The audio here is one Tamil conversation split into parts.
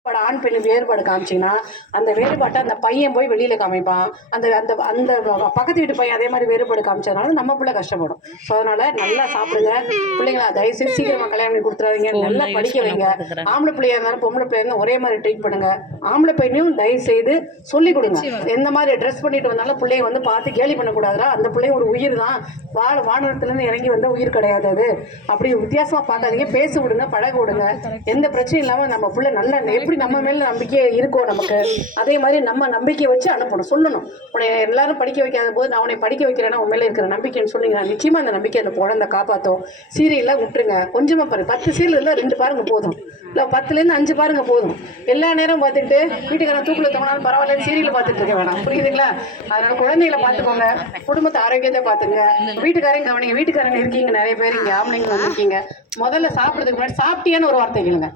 வேறுபாடு ஆண் பெண் வேறுபாடு காமிச்சிங்கன்னா அந்த வேறுபாட்டை அந்த பையன் போய் வெளியில் காமிப்பான். அந்த அந்த அந்த பக்கத்து வீட்டு பையன் அதே மாதிரி வேறுபாடு காமிச்சதுனால நம்ம பிள்ளை கஷ்டப்படும். ஸோ அதனால நல்லா சாப்பிடுங்க. பிள்ளைங்களா தயவுசெய்து சீக்கிரமாக கல்யாணம் பண்ணி கொடுத்துறாதீங்க. நல்லா படிக்க வைங்க. ஆம்பளை பிள்ளையா இருந்தாலும் பொம்பளை பிள்ளையா இருந்தாலும் ஒரே மாதிரி ட்ரீட் பண்ணுங்க. ஆம்பளை பையனையும் தயவு செய்து சொல்லிக் கொடுங்க. எந்த மாதிரி ட்ரெஸ் பண்ணிட்டு வந்தாலும் பிள்ளைய வந்து பார்த்து கேலி பண்ணக்கூடாதுடா. அந்த பிள்ளைய ஒரு உயிர் தான். வாழ வானத்துலேருந்து இறங்கி வந்த உயிர் கிடையாது அது. அப்படி வித்தியாசமாக பார்க்காதீங்க. பேச விடுங்க பழக விடுங்க. எந்த பிரச்சனையும் இல்லாமல் நம்ம பிள்ளை நல்ல எப்படி நம்ம மேல நம்பிக்கை இருக்கோ நமக்கு அதே மாதிரி நம்ம நம்பிக்கை வச்சு அனுப்பணும் சொல்லணும். உன்னை எல்லாரும் படிக்க வைக்காத போது நான் உன்னை படிக்க வைக்கிறேன்னா உன் மேலே இருக்கிற நம்பிக்கைன்னு சொன்னீங்கன்னா நிச்சயமாக அந்த நம்பிக்கை அந்த குழந்தை காப்பாற்றும் சீரியல்லாம் விட்டுருங்க. கொஞ்சமாக பாருங்க பத்து சீரியல் இருந்தால் ரெண்டு பாருங்க போதும். இல்லை பத்துலேருந்து அஞ்சு பாருங்க போதும். எல்லா நேரம் பார்த்துட்டு வீட்டுக்காரன் தூக்கில் தவணாலும் பரவாயில்ல சீரியல் பார்த்துட்டு இருக்க வேணாம். புரியுதுங்களா? அதனால குழந்தைகளை பார்த்துக்கோங்க. குடும்பத்தை ஆரோக்கியத்தை பார்த்துங்க வீட்டுக்காரங்க கவனிங்க. வீட்டுக்காரங்க இருக்கீங்க நிறைய பேர் இங்கே ஆம்பளைங்க வந்திருக்கீங்க. முதல்ல சாப்பிட்றதுக்கு முன்னாடி சாப்பிட்டியான்னு ஒரு வார்த்தை கேளுங்க.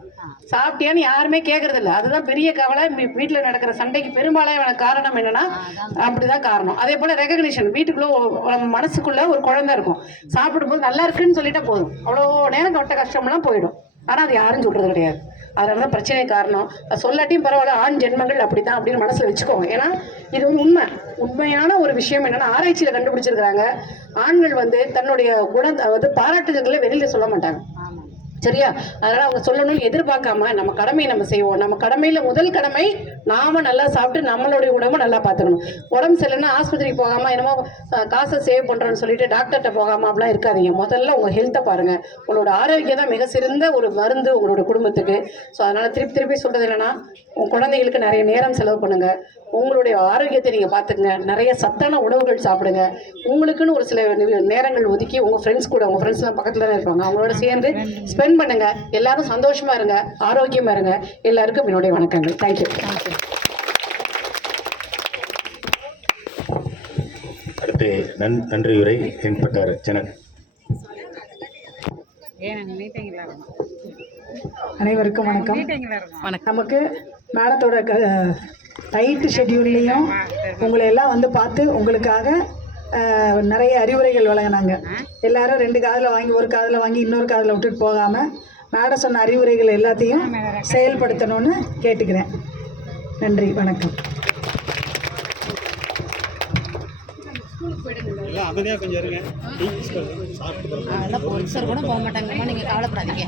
சாப்பிட்டியான்னு யாருமே கேட்கறது இல்ல அதுதான் பெரிய கவலை. வீட்டில் நடக்கிற சண்டைக்கு பெரும்பாலான காரணம் என்னன்னா அப்படிதான் காரணம். அதே போல ரெகக்னிஷன் வீட்டுக்குள்ள நம்ம மனசுக்குள்ள ஒரு குழந்தை இருக்கும். சாப்பிடும்போது நல்லா இருக்குன்னு சொல்லிட்டா போதும். அவ்வளோ நேரம் தொட்ட கஷ்டம்லாம் போயிடும். ஆனா அது யாரும் சொல்றது கிடையாது. அதனால பிரச்சனை காரணம். சொல்லாட்டியும் பரவாயில்ல ஆண் ஜென்மங்கள் அப்படித்தான் அப்படின்னு மனசுல வச்சுக்கோங்க. ஏன்னா இது வந்து உண்மை. உண்மையான ஒரு விஷயம் என்னன்னா ஆராய்ச்சியில கண்டுபிடிச்சிருக்கிறாங்க. ஆண்கள் வந்து தன்னுடைய குண அதாவது பாராட்டுதல்களை வெளியில சொல்ல மாட்டாங்க. சரியா? அதனால அவங்க சொல்லணும்னு எதிர்பார்க்காம நம்ம கடமையை நம்ம செய்வோம். நம்ம கடமையில முதல் கடமை நாம நல்லா சாப்பிட்டு நம்மளுடைய உடம்பு நல்லா பார்த்துக்கணும். உடம்பு சரியில்லைன்னா ஆஸ்பத்திரிக்கு போகாம என்னமோ காசை சேவ் பண்ணுறோன்னு சொல்லிட்டு டாக்டர்கிட்ட போகாம அப்படிலாம் இருக்காதீங்க. முதல்ல உங்க ஹெல்த்தை பாருங்க. உங்களோட ஆரோக்கியம் தான் மிக சிறந்த ஒரு மருந்து உங்களோட குடும்பத்துக்கு. ஸோ அதனால திருப்பி திருப்பி சொல்றது இல்லைன்னா உங்க குழந்தைகளுக்கு நிறைய நேரம் செலவு பண்ணுங்க. உங்களுடைய ஆரோக்கியத்தை நீங்கள் பார்த்துக்குங்க. நிறைய சத்தான உணவுகள் சாப்பிடுங்க. உங்களுக்குன்னு ஒரு சில நேரங்கள் ஒதுக்கி உங்கள் ஃப்ரெண்ட்ஸ் கூட உங்கள் ஃப்ரெண்ட்ஸ்லாம் பக்கத்தில் தான் இருப்பாங்க. அவங்களோட சேர்ந்து ஸ்பெண்ட் பண்ணுங்க. எல்லாரும் சந்தோஷமா இருங்க. ஆரோக்கியமா இருங்க. எல்லாருக்கும் என்னுடைய வணக்கங்கள். தேங்க்யூ அடுத்து நன் நன்றியுரை தென்பட்டார் ஜனன் அனைவருக்கும் வணக்கம். நமக்கு மேடத்தோட க டைட்டு ஷெட்யூல்லையும் உங்களை எல்லாம் வந்து பார்த்து உங்களுக்காக நிறைய அறிவுரைகள் வழங்கினாங்க. எல்லாரும் ரெண்டு காதில் வாங்கி ஒரு காதில் வாங்கி இன்னொரு காதில் விட்டுட்டு போகாமல் மேடம் சொன்ன அறிவுரைகள் எல்லாத்தையும் செயல்படுத்தணும்னு கேட்டுக்கிறேன். நன்றி வணக்கம். சார் கூட போக மாட்டாங்கம்மா. நீங்கள் கவலைப்படாதீங்க.